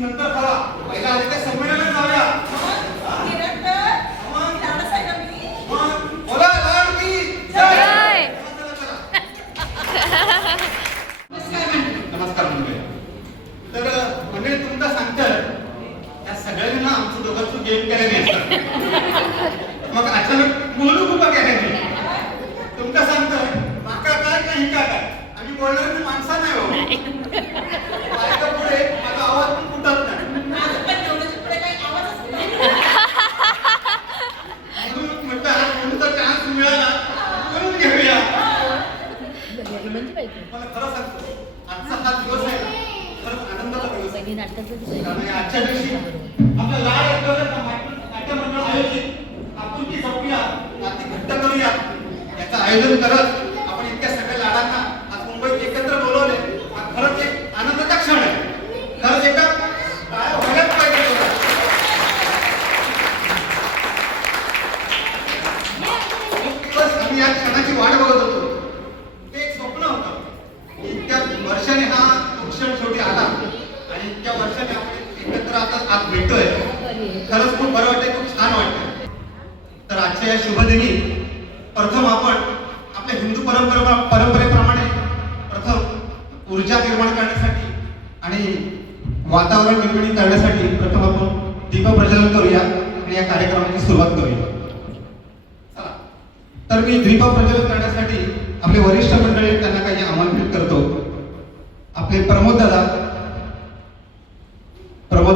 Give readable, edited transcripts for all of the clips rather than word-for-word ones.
नंतर खावा पहिला आधी त्या संमेलनात जाऊया. बोला लाडकी जय. नमस्कार मंडळी. तर मंडळी तुमचा सांगतात या सगळ्यांना आमचं दोघांचं गेम केल्याने असतात. मग अचानक बोलू कुठं केल्याने तुमका सांगतोय माका काय का हिंका काय आम्ही बोलणारी माणसा नाही हो. बायका पुढे माझा आवाज पण फुटत नाही. म्हणून म्हटलं कोणता चान्स मिळाला करून घेऊया. मला खरं सांगतो आजचा हा दिवस आहे खरंच आनंदाचा दिवस आहे. कारण आजच्या दिवशी आपल्या लाड नाट्य मंडळ आयोजित आपुलकी जपूया नाती घट्ट करूया याचं आयोजन करत आपण इतक्या सगळ्या लाडांना आज मुंबईत एकत्र बोलवले. हा खरंच एक आनंदाचा क्षण आहे. खरंच एका काय व्हायलाच पाहिजे. बस आम्ही या क्षणाची वाट बघत होतो. ते एक स्वप्न होतं. इतक्या वर्षाने हा क्षण शेवटी आला आणि इतक्या वर्षाने आपण एकत्र आता आज भेटतोय. खरंच खूप बरं वाटतंय, खूप छान वाटतंय. तर आजच्या या शुभदिनी प्रथम आपण आपल्या हिंदू परंपरेप्रमाणे प्रथम ऊर्जा निर्माण करण्यासाठी आणि वातावरण निर्मिती करण्यासाठी प्रथम आपण दीपप्रज्वलन करूया आणि या कार्यक्रमाची सुरुवात करूया. चला तर मी दीपप्रज्वलन करण्यासाठी आपले वरिष्ठ मंडळी त्यांना काही आमंत्रित करतो. आपले प्रमोद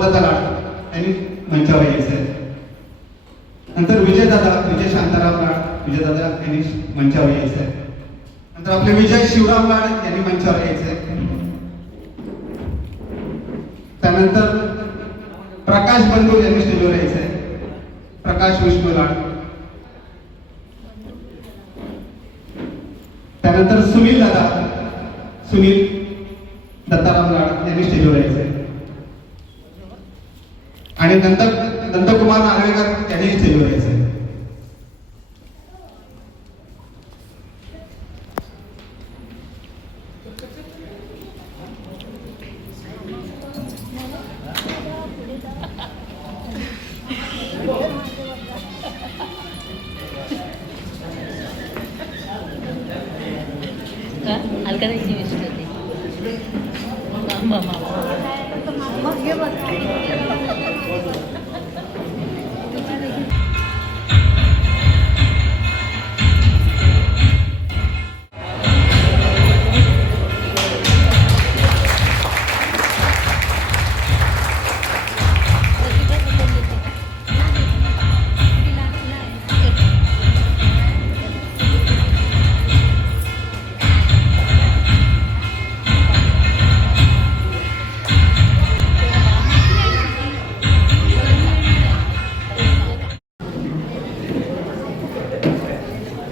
दादा लाड यांनी मंचावर यायचे. नंतर विजय शांताराम लाड यांनी मंचावर यायचे. नंतर आपले विजय शिवराम लाड यांनी मंचावर यायचे. त्यानंतर प्रकाश बंधू यांनी स्टेजवर यायचे. प्रकाश विष्णू लाड. त्यानंतर सुनील दत्ताराम लाड यांनी स्टेजवर यायचे. आणि नंदकुमार नार्वेकर यांनी स्टेजवर यायचे.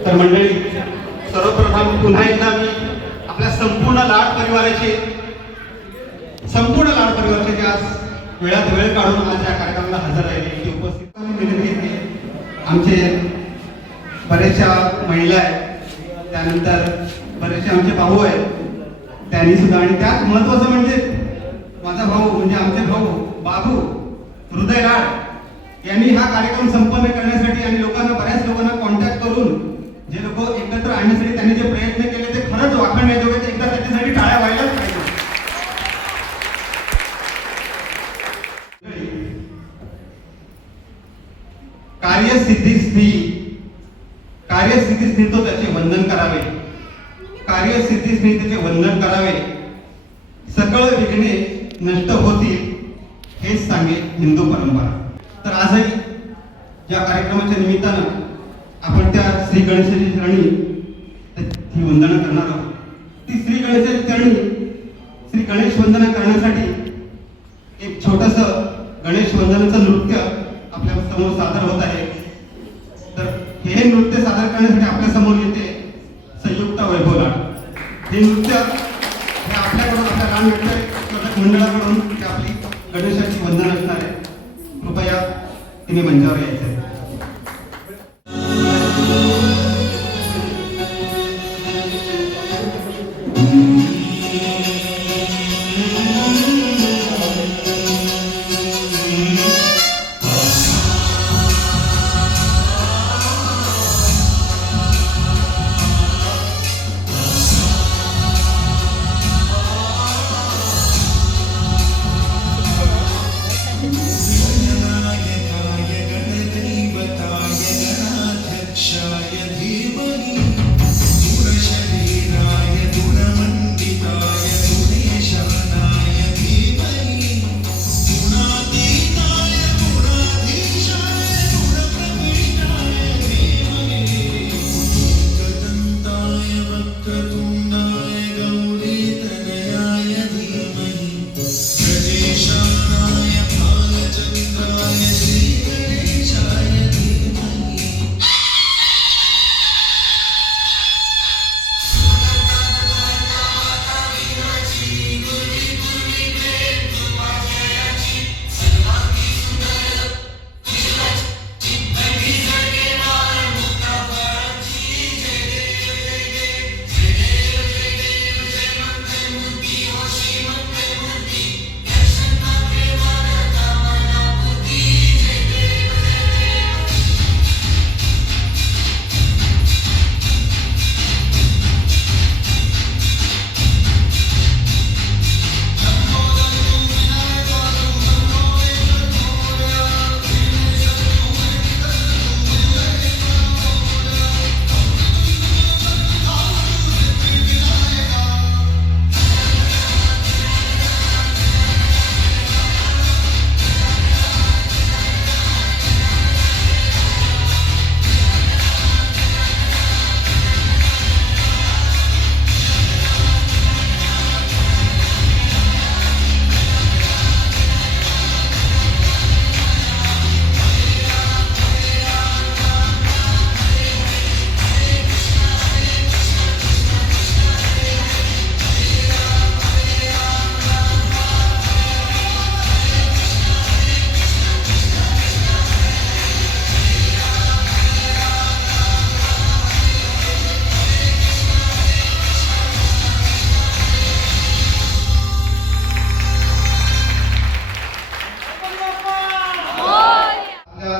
तर मंडळी सर्वप्रथम पुन्हा एकदा मी आपल्या संपूर्ण लाड परिवाराचे जे आज वेळात वेळ काढून आज या कार्यक्रमाला हजर राहिले ते उपस्थित विनंती केली. आमचे बरेचशा महिला आहेत, त्यानंतर बरेचसे आमचे भाऊ आहेत त्यांनी सुद्धा, आणि त्यात महत्वाचं म्हणजे माझा भाऊ म्हणजे आमचे भाऊ बाबू हृदय लाड यांनी हा कार्यक्रम संपन्न करण्यासाठी आणि बऱ्याच लोकांना कॉन्टॅक्ट करून जे लोक एकत्र आणण्यासाठी त्यांनी जे प्रयत्न केले ते खरंच वाखाणण्याजोगे. एकदा त्याच्यासाठी टाळ्या व्हायलाच पाहिजे. कार्यसिद्धी तो त्याचे वंदन करावे. कार्यसिद्धी त्याचे वंदन करावे. सकळ विघ्ने नष्ट होतील हेच सांगे हिंदू परंपरा. तर आजही या कार्यक्रमाच्या निमित्तानं आपण त्या श्री गणेशाची चरणी ही वंदना करणार आहोत. ती श्री गणेशाची चरणी श्री गणेश वंदना करण्यासाठी एक छोटस गणेश वंदनाचं नृत्य आपल्या समोर सादर होत आहे. तर हे नृत्य सादर करण्यासाठी आपल्या समोर येते संयुक्त वैभव लाड. हे नृत्य हे आपल्याकडून आपल्या लहान नाट्य मंडळाकडून आपली गणेशाची वंदना असणार आहे. कृपया तिने मंचावर यायचं. Thank you.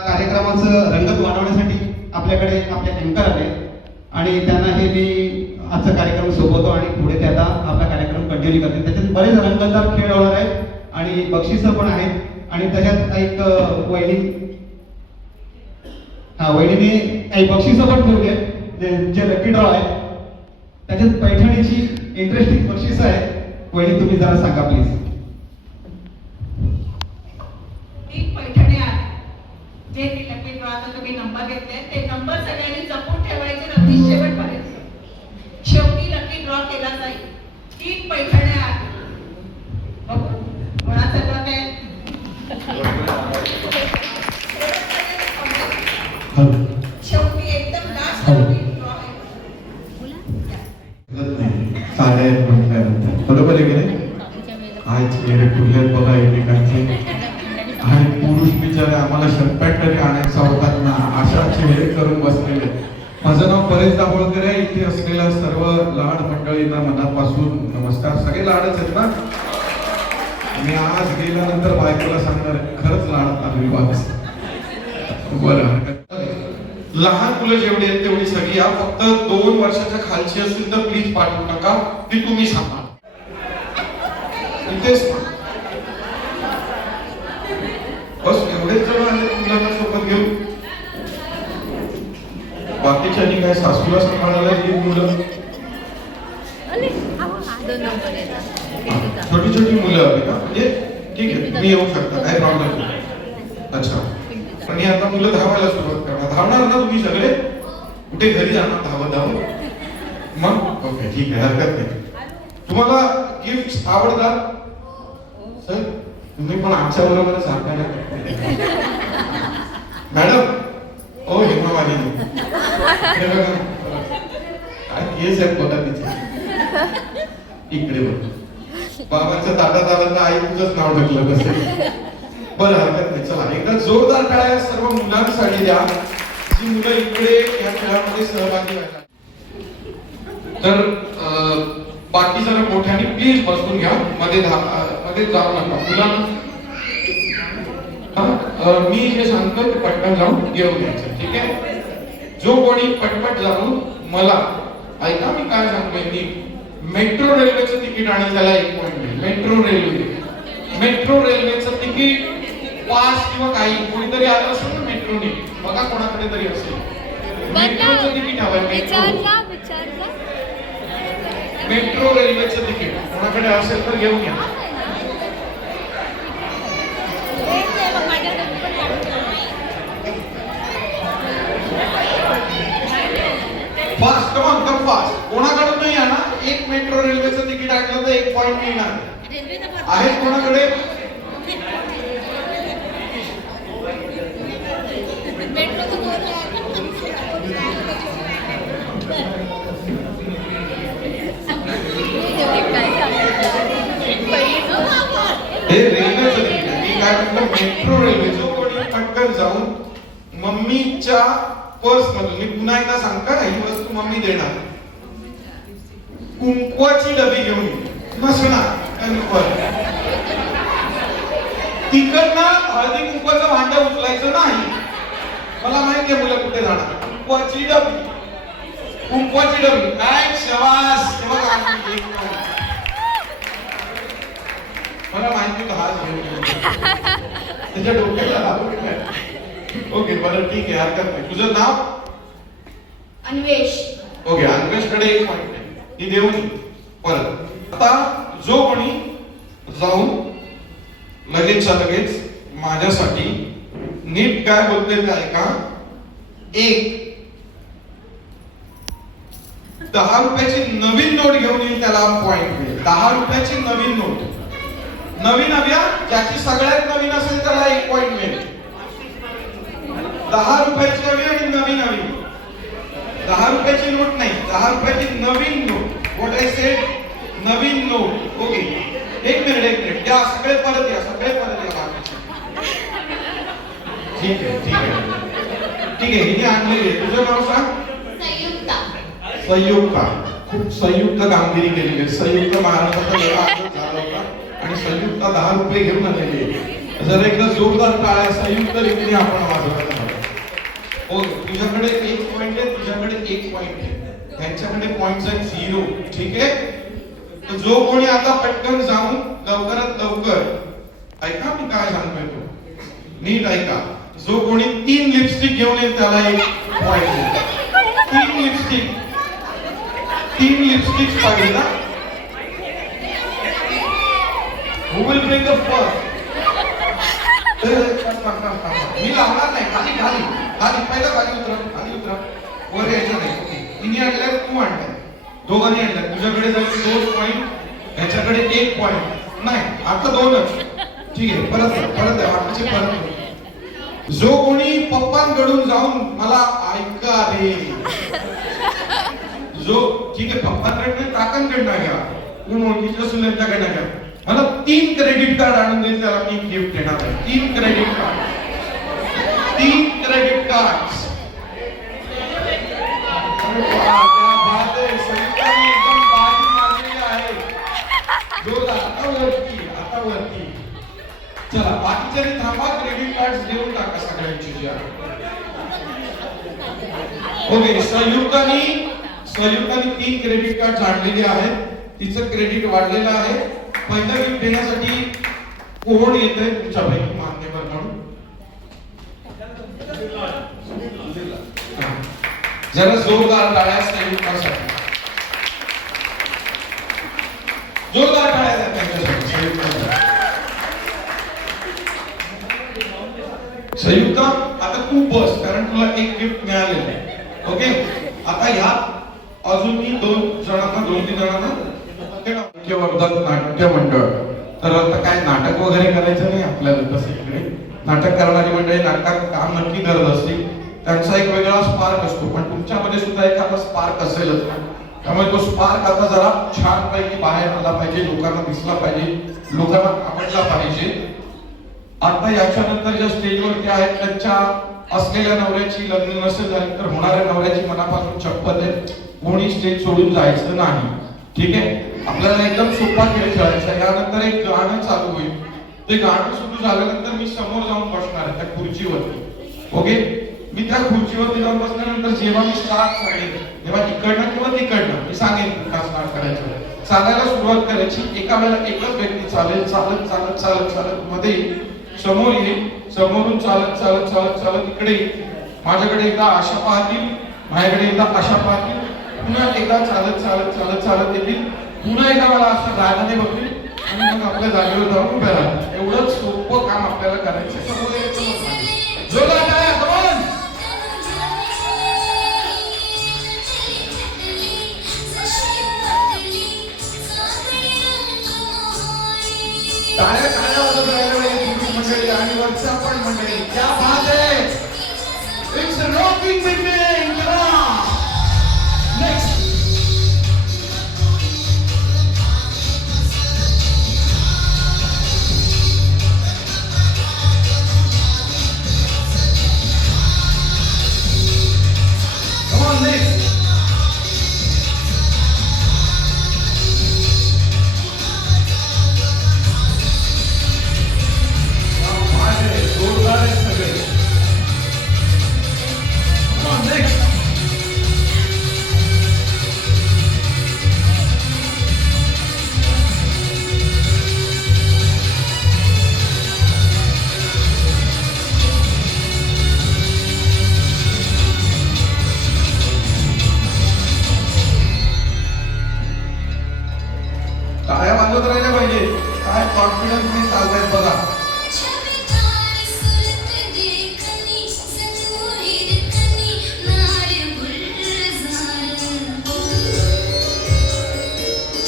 कार्यक्रमाचं रंगत वाढवण्यासाठी आपल्याकडे आपले अँकर आले आणि त्यांना हे मी आजचा कार्यक्रम सोबवतो आणि पुढे ते आता आपला कार्यक्रम कंटिन्यू करतील. त्याच्यात बरेच रंगतदार खेळ होणार आहेत आणि बक्षिसं पण आहेत आणि त्याच्यात एक वहिनीने काही बक्षिसं पण ठेवली आहेत जे लकी ड्रॉ आहे. त्याच्यात पैठणीची इंटरेस्टिंग बक्षिसं आहेत. वहिनी तुम्ही जरा सांगा प्लीज. जे लकी ड्रॉचा तुम्ही नंबर घेतले ते नंबर सगळ्यांनी जपून ठेवायचे अगदी शेवटपर्यंत. शेवटी लकी ड्रॉ केला जाईल. 3 पैठण्या आहेत. बघू कोणाचं ड्रॉ आहे. शेवटी एकदम लास्ट ड्रॉ आहे. साड्या बरोबर आहे की नाही. आज चेहरे फुलल्यात बघा एकमेकांचे आणि पुरुष बिचारे आम्हाला शर्ट पॅन्ट तरी आणायचा होतात ना अशा चेहरे करून बसलेले. माझं नाव परेश दाभोळकर आहे. इथे असलेल्या सर्व लाड मंडळींना मनापासून नमस्कार. सगळे लाडच आहेत ना. मी आज गेल्यानंतर बायकोला सांगणार खरंच लाडात आली वाच. बरं लहान मुलं जेवढी आहेत तेवढी सगळी या. फक्त 2 वर्षाच्या खालची असतील तर प्लीज पाठवू नका. ती तुम्ही सांगा इथेच बस एवढेच जण आले मुलांना सोबत घेऊन. बाकीच्यांनी काय सासूला सांभाळायला ही मुलं छोटी छोटी मुलं आली का. म्हणजे ठीक आहे तुम्ही येऊ शकता काय प्रॉब्लेम नाही. अच्छा पण ही आता मुलं धावायला सुरुवात करणार. धावणार ना तुम्ही सगळे. कुठे घरी जाणार धावत मग ओके ठीक आहे हरकत नाही. तुम्हाला गिफ्ट आवडतात सर. तुम्ही पण आमच्या बरोबर सारखा ना मॅडम. ओ हेमा मालिनी काय केस आहेत बघा तिचे. इकडे बघ बाबांच्या ताटात आलं तर आई तुझंच नाव ढकलं बसेल. बरं हरकत नाही. चला एकदा जोरदार टाळ्या सर्व मुलांसाठी द्या जी मुलं इकडे या खेळामध्ये सहभागी व्हायला. तर बाकीचा जरा मोठ्याने प्लीज बसून घ्या, मध्ये जाऊ नका मुलांना. मी जे सांगतो ते पटकन जाऊन घेऊन घ्यायचं, ठीक आहे? जो कोणी पटपट जाऊन मला ऐका मी काय सांगतोय, मी मेट्रो रेल्वेचं तिकीट आणि त्याला 1 पॉइंट मिळेल. मेट्रो रेल्वेचं तिकीट पास किंवा काही कोणीतरी आलं असेल ना मेट्रोने, बघा कोणाकडे तरी असेल मेट्रोचं तिकीट हवंय. मेट्रो रेल्वेचं तिकीट कोणाकडे असेल तर घेऊन या. Fast come fast. कोणाकडे नाही आहे ना, एक मेट्रो रेल्वेचं तिकीट आणलं तर 1 पॉइंट मिळणार आहे. कोणाकडे? हे रेल्वेचं तिकीट आहे. मी काय म्हटलं, मेट्रो रेल्वेचं कोणी पटकन जाऊन मम्मीच्या पर्स मधून, मी पुन्हा एकदा सांगता ही वस्तू मम्मी देणार, कुंकवाची डबी घेऊन नसणार तिकडनं हळदी कुंकवाचं भांड उचलायचं नाही. मला माहिती आहे मुलं कुठे जाणार. कुंकवाची डबी काय शबास. मला माहिती होतं हाच घेऊन त्याच्या डोक्याला. ओके बरं ठीक आहे, हरकत नाही. तुझं नाव? अन्वेष. ओके, अन्वेषकडे 1 पॉइंट आहे, ती देऊन परत. आता जो कोणी जाऊन लगेचच्या लगेच माझ्यासाठी नीट काय बोलते ते ऐका. 10 रुपयाची नवीन नोट घेऊन येईल त्याला पॉइंट मिळेल. 10 रुपयाची नवीन नोट, नवीन हव्या ज्याची सगळ्यात नवीन असेल त्याला 1 पॉइंट मिळेल. 10 रुपयाची हवी आणि नवीन हवी. 10 रुपयाची नोट नाही, 10 रुपयाची नवीन नोट. व्हॉट आय सेड, नवीन नोट. ओके, एक मिनिट या, सगळे परत या. ठीक आहे हिने आणलेली आहे. तुझं नाव सांग. संयुक्ता. खूप संयुक्त कामगिरी केलेली आहे. संयुक्त महाराष्ट्राचा वेगळा आनंद झाला होता आणि संयुक्ता 10 रुपये घेऊन आलेली आहे. जर एकदा जोरदार टाळ्या संयुक्त रीतीने आपण वाजवायला हवं. ओके, तुझ्याकडे 1 पॉइंट आहे, तुझ्याकडे 1 पॉइंट आहे, त्यांच्याकडे पॉइंट्स आहेत 0. ठीक आहे, तर जो कोणी आता पटकन जाऊन लवकरात लवकर ऐका मी काय सांगतोय तो नीट ऐका. जो कोणी 3 लिपस्टिक घेऊन येईल त्याला 1 पॉइंट मिळेल. 3 लिपस्टिक पाहिजे ना. Who will bring the first? मी लावणार नाही. खाली पहिला खाली उतरा वर यायचं नाही. ओके, तिने आणलं तू आणलं, दोघांनी आणलं. तुझ्याकडे जाईल 2 पॉइंट, ह्याच्याकडे 1 पॉइंट नाही, आता 2च. ठीक आहे, परत. जो कोणी पप्पांकडून जाऊन मला ऐका रे, जो ठीक आहे पप्पांकडनं काकांकडनं घ्या, कोण ओळखीचं असेल त्यांच्याकडनं घ्या. मला 3 क्रेडिट कार्ड आणून देईल त्याला मी गिफ्ट देणार आहे. 3 क्रेडिट कार्ड. आता वरती चला, बाकीचे थांबा, क्रेडिट कार्ड देऊन टाका सगळ्यांची. ओके, संयुक्तानी 3 क्रेडिट कार्ड आणलेली आहेत. तिचं क्रेडिट वाढलेलं आहे. पहिलं गिफ्ट देण्यासाठी कोण येतंय तुमच्यापैकी मान्यवर म्हणून? जरा जोरदार टाळ्या संयुक्तासाठी. जोरदार टाळ्या द्या त्यांच्यासाठी. संयुक्ता आता तू बस, कारण तुला 1 गिफ्ट मिळालेलं आहे. ओके, आता ह्यात अजून मी 2-3 जणांना ऐक्यवर्धक नाट्य मंडळ. तर आता काय नाटक वगैरे करायचं नाही आपल्याला. तसं इकडे नाटक करणारी मंडळी नाटक काम नक्की करत असतील, त्यांचा एक वेगळा स्पार्क असतो. पण तुमच्यामध्ये सुद्धा एखादा स्पार्क असेलच. त्यामुळे तो स्पार्क आता जरा छान पैकी बाहेर आला पाहिजे, लोकांना दिसला पाहिजे, लोकांना आवडला पाहिजे. आता याच्यानंतर ज्या स्टेजवरती आहेत त्यांच्या असलेल्या नवऱ्याची लग्न नसेल झाली तर होणाऱ्या नवऱ्याची मनापासून शपथ आहे, कोणी स्टेज सोडून जायचं नाही. ठीक आहे, आपल्याला एकदम सोपा खेळ खेळायचा आहे. यानंतर एक गाणं चालू होईल. ते गाणं सुरू झाल्यानंतर मी समोर जाऊन बसणार आहे त्या खुर्चीवरती. ओके, मी त्या खुर्चीवरती जाऊन बसल्यानंतर जेव्हा मी स्टार्ट सांगेन, तेव्हा इकडनं किंवा तिकडनं मी सांगेन का स्टार्ट करायचं. चालायला सुरुवात करायची. एका वेळेला एकच व्यक्ती चालेल. चालत चालत चालत चालत मध्ये समोर येईल. समोरून चालत चालत चालत चालत इकडे येईल. माझ्याकडे एकदा आशा पाहतील, माझ्याकडे एकदा आशा पाहतील, पुन्हा एकदा चालत चालत चालत चालत येतील, पुन्हा एकदा मला असं रागाने बघतील आणि मग आपल्या जागेवर जाऊन उभ्या राहतील. एवढंच सोपं काम आपल्याला करायचं. समोर यायचं. जोरदार टाळ्या, come on! टाळ्या टाळ्या वाजत राहिल्या पाहिजे पुरुष मंडळी आणि वरच्या पण मंडळी. क्या बात है! It's rocking beginning. Next come on next. जोरदार आहे सगळे. come on next. टाळ्या वाजवत राहिल्या पाहिजे. काय कॉन्फिडन्सने चालतायत बघा.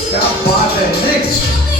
क्या बात है. नेक्स्ट